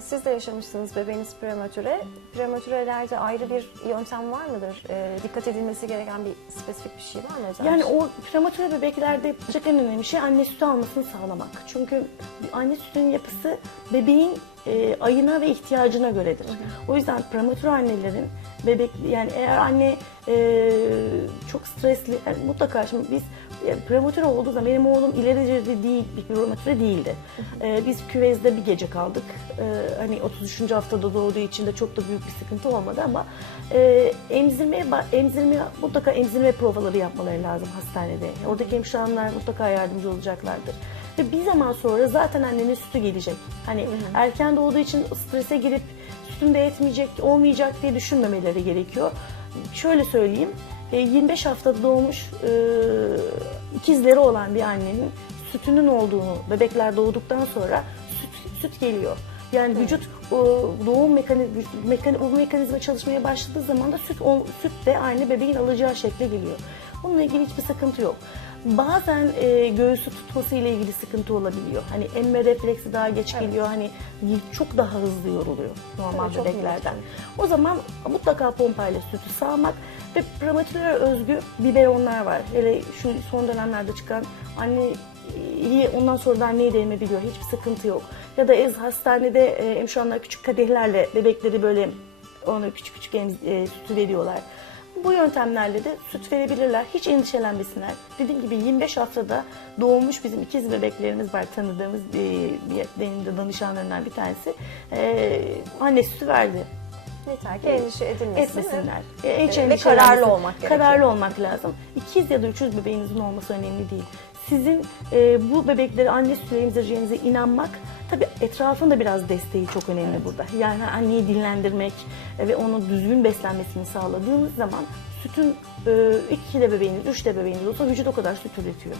siz de yaşamışsınız bebeğiniz prematüre. Prematürelerde ayrı bir yöntem var mıdır? E, dikkat edilmesi gereken bir spesifik bir şey var mı? özel Yani o prematüre bebeklerde yapacak en önemli şey anne sütü almasını sağlamak. Çünkü anne sütünün yapısı bebeğin e, ayına ve ihtiyacına göredir. O yüzden prematür annelerin bebek yani eğer anne e, çok stresli yani mutlaka şimdi biz e, prematüre olduğu zaman benim oğlum ileri derecede değil bir prematüre değildi. E, biz küvezde bir gece kaldık. E, hani 33. haftada doğduğu için de çok da büyük bir sıkıntı olmadı ama e, emzirmeye emzirme mutlaka emzirme provaları yapmaları lazım hastanede. Oradaki hemşire hanımlar mutlaka yardımcı olacaklardır. Ve bir zaman sonra zaten annenin sütü gelecek. Hani erken doğduğu için strese girip sütüm de yetmeyecek, olmayacak diye düşünmemeleri gerekiyor. Şöyle söyleyeyim, e, 25 haftada doğmuş e, ikizleri olan bir annenin sütünün olduğunu bebekler doğduktan sonra süt, süt geliyor. Yani vücut o, doğum mekanizma, mekanizma çalışmaya başladığı zaman da süt, o, süt de aynı bebeğin alacağı şekle geliyor. Bununla ilgili hiçbir sıkıntı yok. Bazen e, göğsü tutması ile ilgili sıkıntı olabiliyor. Hani emme refleksi daha geç geliyor. Hani çok daha hızlı yoruluyor normal çok bebeklerden. O zaman mutlaka pompayla sütü sağmak ve prematüre özgü biberonlar var. Hele şu son dönemlerde çıkan anne iyi ondan sonra da anneyi de emebiliyor. Hiçbir sıkıntı yok. Ya da ez hastanede e, hemşireler küçük kadehlerle bebekleri böyle onu küçük küçük em, e, sütü veriyorlar. Bu yöntemlerle de süt verebilirler. Hiç endişelenmesinler. Dediğim gibi 25 haftada doğmuş bizim ikiz bebeklerimiz var. Tanıdığımız e, bir, danışanlarından bir tanesi. E, anne sütü verdi. Yeter ki endişe edilmesin. Etmesinler. E, hiç Ve kararlı olmak gerekiyor. Kararlı olmak lazım. İkiz ya da üçüz bebeğinizin olması önemli değil. Sizin e, bu bebekleri anne sütüyle emzireceğinize inanmak, tabii etrafın da biraz desteği çok önemli burada. Yani anneyi dinlendirmek e, ve onu düzgün beslenmesini sağladığınız zaman sütün e, iki de bebeğiniz, üç de bebeğiniz olsa vücut o kadar süt üretiyor.